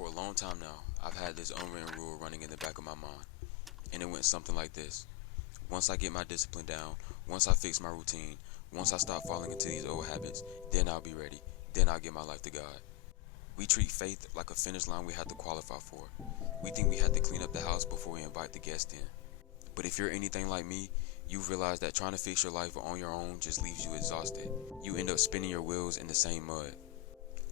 For a long time now, I've had this unwritten rule running in the back of my mind, and it went something like this. Once I get my discipline down, once I fix my routine, once I stop falling into these old habits, then I'll be ready. Then I'll give my life to God. We treat faith like a finish line we have to qualify for. We think we have to clean up the house before we invite the guests in. But if you're anything like me, you realize that trying to fix your life on your own just leaves you exhausted. You end up spinning your wheels in the same mud.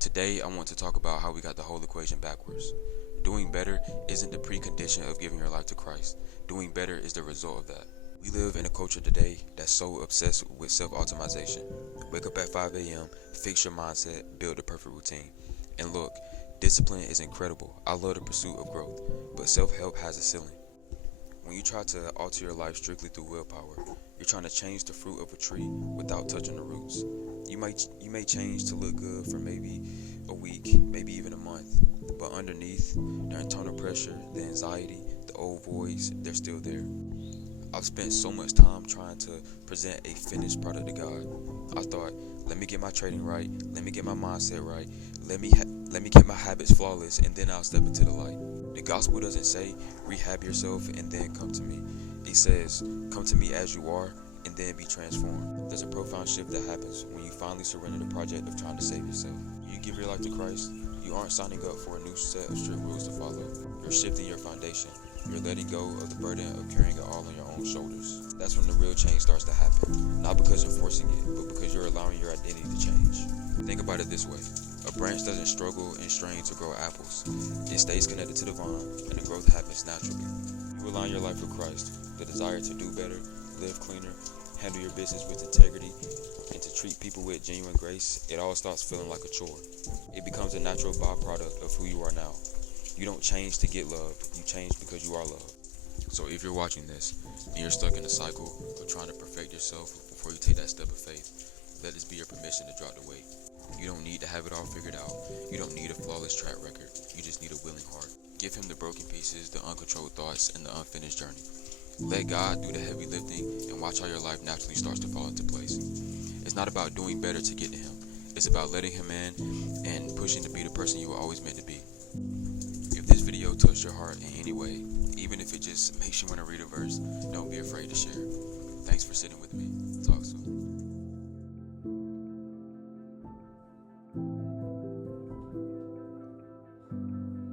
Today, I want to talk about how we got the whole equation backwards. Doing better isn't the precondition of giving your life to Christ. Doing better is the result of that. We live in a culture today that's so obsessed with self-optimization. Wake up at 5 a.m., fix your mindset, build the perfect routine. And look, discipline is incredible. I love the pursuit of growth, but self-help has a ceiling. When you try to alter your life strictly through willpower, you're trying to change the fruit of a tree without touching the roots. You may change to look good for maybe a week, maybe even a month, but underneath, the internal pressure, the anxiety, the old voids, they're still there. I've spent so much time trying to present a finished product to God. I thought, let me get my trading right, let me get my mindset right, let me get my habits flawless, and then I'll step into the light. The gospel doesn't say rehab yourself and then come to me. It says come to me as you are and then be transformed. There's a profound shift that happens when you finally surrender the project of trying to save yourself. When you give your life to Christ, you aren't signing up for a new set of strict rules to follow. You're shifting your foundation. You're letting go of the burden of carrying it all on your own shoulders. That's when the real change starts to happen. Not because you're forcing it, but because you're allowing your identity to change. Think about it this way. A branch doesn't struggle and strain to grow apples. It stays connected to the vine, and the growth happens naturally. You align your life with Christ, the desire to do better, live cleaner, handle your business with integrity, and to treat people with genuine grace. It all starts feeling like a chore. It becomes a natural byproduct of who you are now. You don't change to get love, you change because you are loved. So if you're watching this, and you're stuck in a cycle of trying to perfect yourself before you take that step of faith, let this be your permission to drop the weight. You don't need to have it all figured out. You don't need a flawless track record. You just need a willing heart. Give him the broken pieces, the uncontrolled thoughts, and the unfinished journey. Let God do the heavy lifting and watch how your life naturally starts to fall into place. It's not about doing better to get to him. It's about letting him in and pushing to be the person you were always meant to be. If this video touched your heart in any way, even if it just makes you want to read a verse, don't be afraid to share. Thanks for sitting with me. Talk soon.